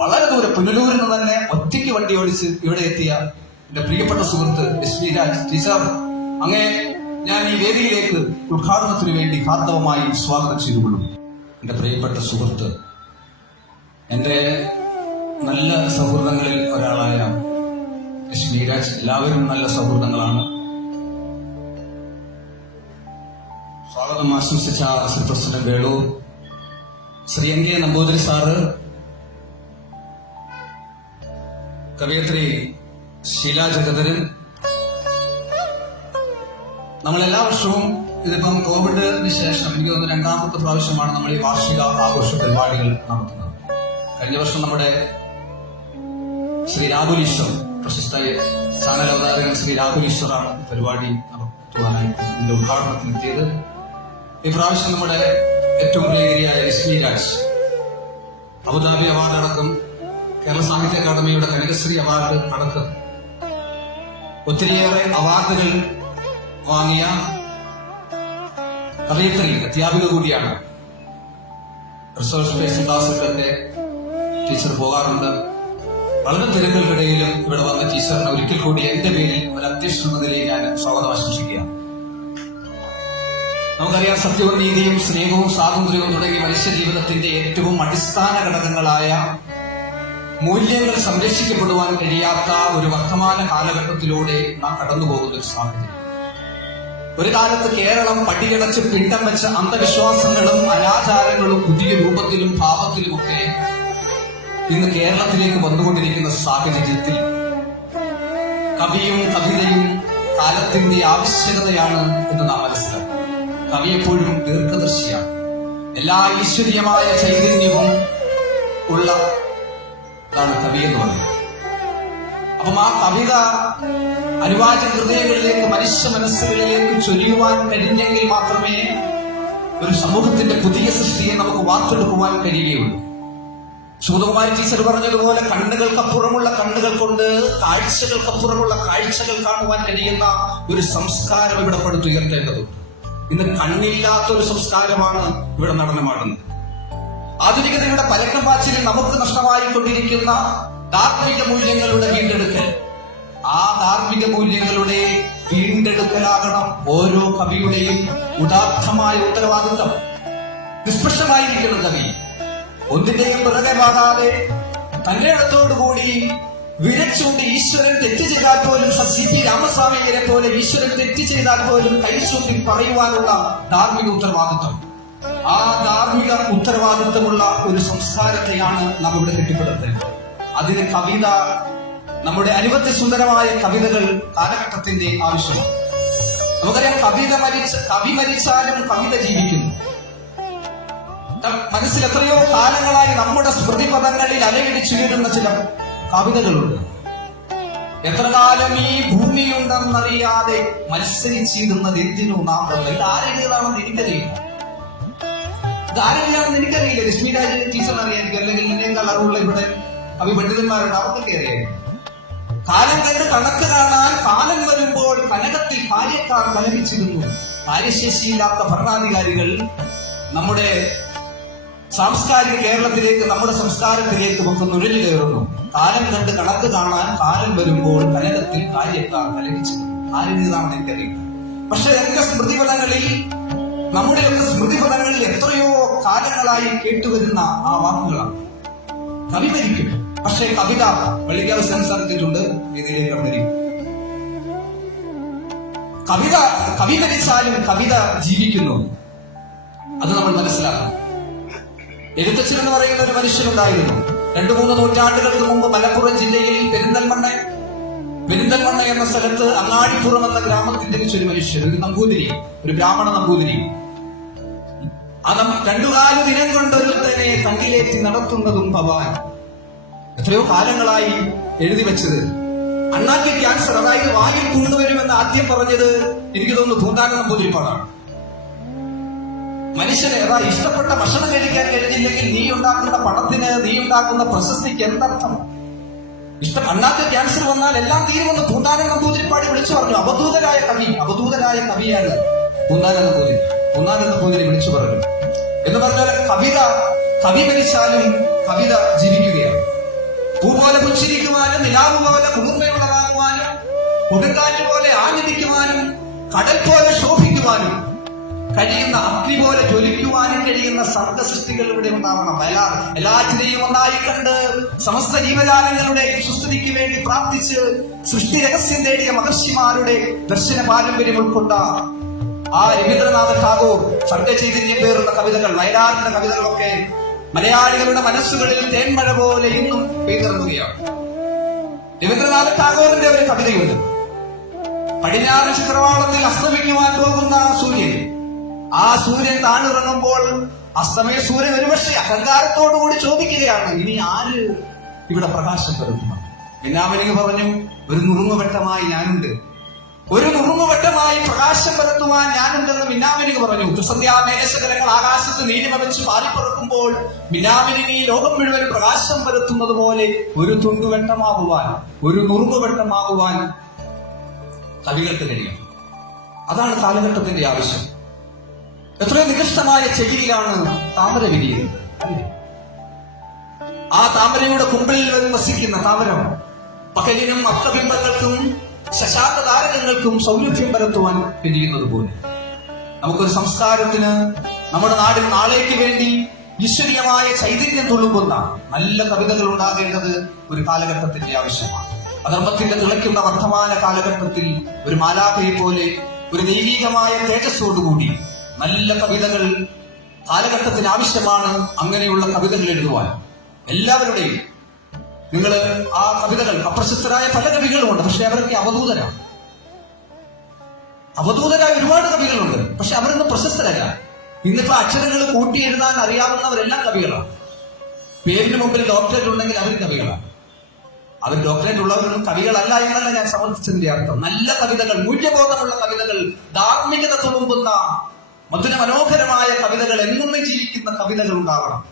വളരെ ദൂരം പുനലൂരിൽ നിന്ന് തന്നെ ഒറ്റയ്ക്ക് വണ്ടി ഓടിച്ച് ഇവിടെ എത്തിയ എന്റെ പ്രിയപ്പെട്ട സുഹൃത്ത് ലക്ഷ്മിരാജ് ടീച്ചർ, അങ്ങേ ഞാൻ ഈ വേദിയിലേക്ക് ഉദ്ഘാടനത്തിന് വേണ്ടി ഹാർദവമായി സ്വാഗതം ചെയ്തുകൊള്ളും. എന്റെ പ്രിയപ്പെട്ട സുഹൃത്ത്, എന്റെ നല്ല സൗഹൃദങ്ങളിൽ ഒരാളായ ലക്ഷ്മിരാജ്, എല്ലാവരും നല്ല സൗഹൃദങ്ങളാണ്. സ്വാഗതം ആശംസിച്ച Shri president Velu, Shri N K Namboothiri sir, കവയത്രി ഷീല ജഗതരൻ. നമ്മളെല്ലാ വർഷവും ഇതിപ്പം കോവിഡിന് ശേഷം എനിക്ക് തോന്നുന്നു രണ്ടാമത്തെ പ്രാവശ്യമാണ് നമ്മൾ ഈ വാർഷിക ആഘോഷ പരിപാടികൾ നടത്തുന്നത്. കഴിഞ്ഞ വർഷം നമ്മുടെ ശ്രീ രാഹുൽ ഈശ്വർ, പ്രശസ്ത ചാനൽ അവതാരകൻ ശ്രീ രാഹുൽ ഈശ്വറാണ് പരിപാടി നടത്തുവാനായിട്ട് ഇതിന്റെ ഉദ്ഘാടനത്തിനെത്തിയത്. ഈ പ്രാവശ്യം നമ്മുടെ ഏറ്റവും പ്രിയകരിയായ ലക്ഷ്മിരാജ് അബുദാബി അവാർഡ് അടക്കം കേരള സാഹിത്യ അക്കാദമിയുടെ കനകശ്രീ അവാർഡ് അടക്കം ഒത്തിരിയേറെ അവാർഡുകൾ വാങ്ങിയ കവയിത്രി, അധ്യാപിക കൂടിയാണ്. റിസർച്ച് പേഴ്സൺ ക്ലാസ്സിലൊക്കെ ടീച്ചർ പോകാറുണ്ട്. വളരെ തിരക്കുകൾക്കിടയിലും ഇവിടെ വന്ന ടീച്ചറിനെ ഒരിക്കൽ കൂടി എന്റെ പേരിൽ ഒരു അധ്യക്ഷൻ എന്ന നിലയിൽ ഞാൻ സ്വാഗതം ആശംസിക്കുകയാണ്. നമുക്കറിയാം, സത്യവും നീതിയും സ്നേഹവും സ്വാതന്ത്ര്യവും തുടങ്ങിയ മനുഷ്യ ജീവിതത്തിന്റെ ഏറ്റവും അടിസ്ഥാന ഘടകങ്ങളായ മൂല്യങ്ങൾ സംരക്ഷിക്കപ്പെടുവാൻ കഴിയാത്ത ഒരു വർത്തമാന കാലഘട്ടത്തിലൂടെ നാം കടന്നുപോകുന്ന ഒരു സാഹചര്യം. ഒരു കാലത്ത് കേരളം പടിയടച്ച് പിണ്ടം വെച്ച അന്ധവിശ്വാസങ്ങളും അനാചാരങ്ങളും പുതിയ രൂപത്തിലും ഭാവത്തിലുമൊക്കെ ഇന്ന് കേരളത്തിലേക്ക് വന്നുകൊണ്ടിരിക്കുന്ന സാഹചര്യത്തിൽ കവിയും കവിതയും കാലത്തിന്റെ ആവശ്യകതയാണ് എന്ന് നാം മനസ്സിലാക്കും. കവി എപ്പോഴും ദീർഘദർശിയാണ്. എല്ലാ ഈശ്വരീയമായ ചൈതന്യവും ഉള്ള ാണ് കവി എന്ന് പറയുന്നത്. അപ്പം ആ കവിത അനിവാര്യ ഹൃദയങ്ങളിലേക്ക്, മനുഷ്യ മനസ്സുകളിലേക്ക് ചൊരിയുവാൻ കഴിഞ്ഞെങ്കിൽ മാത്രമേ ഒരു സമൂഹത്തിന്റെ പുതിയ സൃഷ്ടിയെ നമുക്ക് വാർത്തെടുക്കുവാൻ കഴിയുകയുള്ളൂ. സുഗതകുമാരി ടീച്ചർ പറഞ്ഞതുപോലെ കണ്ണുകൾക്കപ്പുറമുള്ള കണ്ണുകൾ കൊണ്ട് കാഴ്ചകൾക്കപ്പുറമുള്ള കാഴ്ചകൾ കാണുവാൻ കഴിയുന്ന ഒരു സംസ്കാരം ഇവിടെ പടുത്തുയർത്തേണ്ടതുണ്ട്. ഇന്ന് കണ്ണില്ലാത്തൊരു സംസ്കാരമാണ് ഇവിടെ നടനമാടുന്നത്. ആധുനികതയുടെ പരക്കം പാച്ചിലിൽ നമുക്ക് നഷ്ടമായിക്കൊണ്ടിരിക്കുന്ന ധാർമ്മിക മൂല്യങ്ങളുടെ വീണ്ടെടുക്കൽ, ആ ധാർമ്മിക മൂല്യങ്ങളുടെ വീണ്ടെടുക്കലാകണം ഓരോ കവിയുടെയും ഉദാത്തമായ ഉത്തരവാദിത്വം. നിഷ്പക്ഷമായിരിക്കുന്ന കവി ഒന്നിന്റെയും പിറകെ പാടാതെ തന്റെ ഇടത്തോടുകൂടി വിരച്ചുകൊണ്ട് ഈശ്വരൻ തെറ്റ് ചെയ്താൽ പോലും CP രാമസ്വാമിയെ പോലെ ഈശ്വരൻ തെറ്റ് ചെയ്താൽ പോലും കൈചൂണ്ടി പറയുവാനുള്ള ധാർമ്മിക ഉത്തരവാദിത്വം, ആ ധാർമ്മിക ഉത്തരവാദിത്വമുള്ള ഒരു സംസ്കാരത്തെയാണ് നാം ഇവിടെ കെട്ടിപ്പടുത്തേണ്ടത്. അതിന് കവിത, നമ്മുടെ അനിവധ്യ സുന്ദരമായ കവിതകൾ കാലഘട്ടത്തിന്റെ ആവശ്യമാണ്. നമുക്കറിയാം, കവി മരിച്ചാലും കവിത ജീവിക്കുന്നു. മനസ്സിൽ എത്രയോ കാലങ്ങളായി നമ്മുടെ സ്മൃതിപഥങ്ങളിൽ അലയടിച്ചുയരുന്ന ചില കവിതകളുണ്ട്. എത്ര കാലം ഈ ഭൂമിയുണ്ടെന്നറിയാതെ മത്സരിച്ചിരുന്നത് എന്തിനു നാം ഇത് ആരെഴുതാണെന്ന് എനിക്കറിയില്ല. ഇത് ആരെഴുതാണെന്ന് എനിക്കറിയില്ല. ലക്ഷ്മിരാജ് ടീച്ചറിന് അറിയായിരിക്കും, അല്ലെങ്കിൽ എന്നേക്കാൾ അറിവുള്ള ഇവിടെ കവി പണ്ഡിതന്മാരുണ്ട്, അവർക്കൊക്കെ അറിയായിരിക്കും. കാലം കണ്ട് കണക്ക് കാണാൻ കാലം വരുമ്പോൾ കനകത്തിൽ കാര്യക്കാർ കലഹിച്ചിരുന്നു. കാര്യശേഷിയില്ലാത്ത ഭരണാധികാരികൾ നമ്മുടെ സാംസ്കാരിക കേരളത്തിലേക്ക്, നമ്മുടെ സംസ്കാരത്തിലേക്ക് ഒക്കെ നുഴഞ്ഞു കയറുന്നു. കാലം കണ്ട് കണക്ക് കാണാൻ കാലം വരുമ്പോൾ കനകത്തിൽ കാര്യക്കാർ കലഹിച്ചു. ആരെഴുതാണെന്ന് എനിക്കറിയില്ല. പക്ഷെ എന്റെ സ്മൃതിപഥങ്ങളിൽ, നമ്മുടെയൊക്കെ സ്മൃതിപഥങ്ങളിൽ എത്രയോ കാലങ്ങളായി കേട്ടുവരുന്ന ആ വാക്കുകളാണ്. കവി മരിക്കും, പക്ഷേ കവിത വെള്ളിക്കാവ് സംസാരിച്ചിട്ടുണ്ട്, ഇതിലേക്ക് കടന്നിരിക്കും. കവി മരിച്ചാലും കവിത ജീവിക്കുന്നു. അത് നമ്മൾ മനസ്സിലാക്കണം. എഴുത്തച്ഛൻ എന്ന് പറയുന്ന ഒരു മനുഷ്യനുണ്ടായിരുന്നു. 2-3 നൂറ്റാണ്ടുകൾക്ക് മുമ്പ് മലപ്പുറം ജില്ലയിൽ പെരിന്തൽമണ്ണ എന്ന സ്ഥലത്ത് അങ്ങാടിപ്പുറം എന്ന ഗ്രാമത്തിൽ ജനിച്ച ഒരു മനുഷ്യൻ, ഒരു നമ്പൂതിരി, ഒരു ബ്രാഹ്മണ നമ്പൂതിരി. ആ 2 ദിനം കൊണ്ട് ഒരുത്തനെ കണ്ണിലേറ്റി നടത്തുന്നതും ഭവാൻ. എത്രയോ കാലങ്ങളായി എഴുതി വെച്ചത്. അണ്ണാക്ക് ക്യാൻസർ, അതായത് വായിൽ കൊണ്ടുവരുമെന്ന് ആദ്യം പറഞ്ഞത് എനിക്ക് തോന്നുന്നു പൂന്താന നമ്പൂതിരിപ്പാടാണ്. മനുഷ്യന് ഇഷ്ടപ്പെട്ട ഭക്ഷണം കഴിക്കാൻ കഴിഞ്ഞില്ലെങ്കിൽ നീ ഉണ്ടാക്കുന്ന പണത്തിന്, നീ ഉണ്ടാക്കുന്ന പ്രശസ്തിക്ക് എന്തർത്ഥം? അണ്ണാക്ക് ക്യാൻസർ വന്നാൽ എല്ലാം തീരുമെന്ന് പൂന്താന നമ്പൂതിരിപ്പാടി വിളിച്ചു പറഞ്ഞു. അവധൂതരായ കവിയാണ് പൂന്താന നമ്പൂതിരി വിളിച്ചു പറഞ്ഞു. എന്ന് പറഞ്ഞാൽ കവി മരിച്ചാലും കവിത ജീവിക്കുകയാണ്. പൂ പോലെ പുഞ്ചിരിക്കുവാനും നിലാവ് പോലെ കുളിർമയുള്ളതാകുവാനും കൊടുങ്കാറ്റ് പോലെ ആഞ്ഞടിക്കുവാനും കടൽ പോലെ ശോഭിക്കുവാനും കഴിയുന്ന അഗ്നി പോലെ ജ്വലിക്കുവാനും കഴിയുന്ന സർഗസൃഷ്ടികൾ ഇവിടെ ഉണ്ടാവണം. എല്ലാറ്റിനെയും ഒന്നായി കണ്ട് സമസ്ത ജീവജാലങ്ങളുടെയും സുസ്ഥിതിക്ക് വേണ്ടി പ്രാർത്ഥിച്ച് സൃഷ്ടി രഹസ്യം തേടിയ മഹർഷിമാരുടെ ദർശന പാരമ്പര്യം ഉൾക്കൊണ്ട ആ രവീന്ദ്രനാഥ ടാഗോർ സർഗചൈതന്യം പേറുന്ന കവിതകൾ, വയലാറിന്റെ കവിതകളൊക്കെ മലയാളികളുടെ മനസ്സുകളിൽ തേന്മഴ പോലെ ഇന്നും പെയ്തിറങ്ങുകയാണ്. രവീന്ദ്രനാഥ ടാഗോറിന്റെ ഒരു കവിതയുണ്ട്. പടിഞ്ഞാറ് ചക്രവാളത്തിൽ അസ്തമിക്കുവാൻ പോകുന്ന സൂര്യൻ, ആ സൂര്യൻ താണിറങ്ങുമ്പോൾ അസ്തമയ സൂര്യൻ ഒരുപക്ഷെ അഹങ്കാരത്തോടുകൂടി ചോദിക്കുകയാണ്, ഇനി ആര് ഇവിടെ പ്രകാശം പരത്തുന്നു? ബെന്യാമിൻ പറഞ്ഞു, ഒരു നുറുങ്ങുവെട്ടമായി ഞാനുണ്ട്, ഒരു നുറുങ്ങുവെട്ടമായി പ്രകാശം പരത്തുവാൻ ഞാനുണ്ടെന്ന് ബെന്യാമിൻ പറഞ്ഞു. സന്ധ്യാമേഘശകലങ്ങൾ ആകാശത്ത് നീലിമ വെച്ച് പാറിപ്പറക്കുമ്പോൾ ബെന്യാമിൻ ഈ ലോകം മുഴുവൻ പ്രകാശം പരത്തുന്നത് പോലെ ഒരു തുണ്ടുവെട്ടമാകുവാൻ, ഒരു നുറുങ്ങുവെട്ടമാകുവാൻ കവികൾക്ക് കഴിയും. അതാണ് കാലഘട്ടത്തിന്റെ ആവശ്യം. എത്രയോ നികൃഷ്ടമായ ചെകിരിയാണ് താമര വിരിയുന്നത്. ആ താമരയുടെ കുമ്പിളിൽ വസിക്കുന്ന താമരം പകലിനും അക്കബിംബങ്ങൾക്കും ശശാക താരകങ്ങൾക്കും സൗരഭ്യം പരത്തുവാൻ കഴിയുന്നത് പോലെ നമുക്കൊരു സംസ്കാരത്തിന്, നമ്മുടെ നാടിന് നാളേക്ക് വേണ്ടി ഈശ്വരീയമായ ചൈതന്യം തുളുമ്പുന്ന നല്ല കവിതകൾ ഉണ്ടാകേണ്ടത് ഒരു കാലഘട്ടത്തിന്റെ ആവശ്യമാണ്. അധർമ്മത്തിന്റെ തിളയ്ക്കുന്ന വർത്തമാന കാലഘട്ടത്തിൽ ഒരു മാലാഖയെ പോലെ ഒരു ദൈവീകമായ തേജസ്സോടുകൂടി നല്ല കവിതകൾ കാലഘട്ടത്തിന് ആവശ്യമാണ്. അങ്ങനെയുള്ള കവിതകൾ എഴുതുവാൻ എല്ലാവരുടെയും, നിങ്ങൾ ആ കവിതകൾ, അപ്രശസ്തരായ പല കവികളുമുണ്ട്, പക്ഷെ അവരൊക്കെ അവധൂതരാണ്. അവധൂതരായ ഒരുപാട് കവികളുണ്ട്, പക്ഷെ അവരൊന്നും പ്രശസ്തരല്ല. ഇന്നിപ്പോ അക്ഷരങ്ങൾ കൂട്ടി എഴുതാൻ അറിയാവുന്നവരെല്ലാം കവികളാണ്. പേരിന് മുമ്പിൽ ഡോക്ടറേറ്റ് ഉണ്ടെങ്കിൽ അവർ കവികളാണ്. അവർ ഡോക്ടറേറ്റ് ഉള്ളവരൊന്നും കവികളല്ല എന്നല്ല ഞാൻ സമർത്ഥിച്ചതിന്റെ അർത്ഥം. നല്ല കവിതകൾ, മൂല്യബോധമുള്ള കവിതകൾ, ധാർമ്മികത തുളുമ്പുന്ന മധുര മനോഹരമായ കവിതകൾ, എന്നും ജീവിക്കുന്ന കവിതകൾ ഉണ്ടാവണം.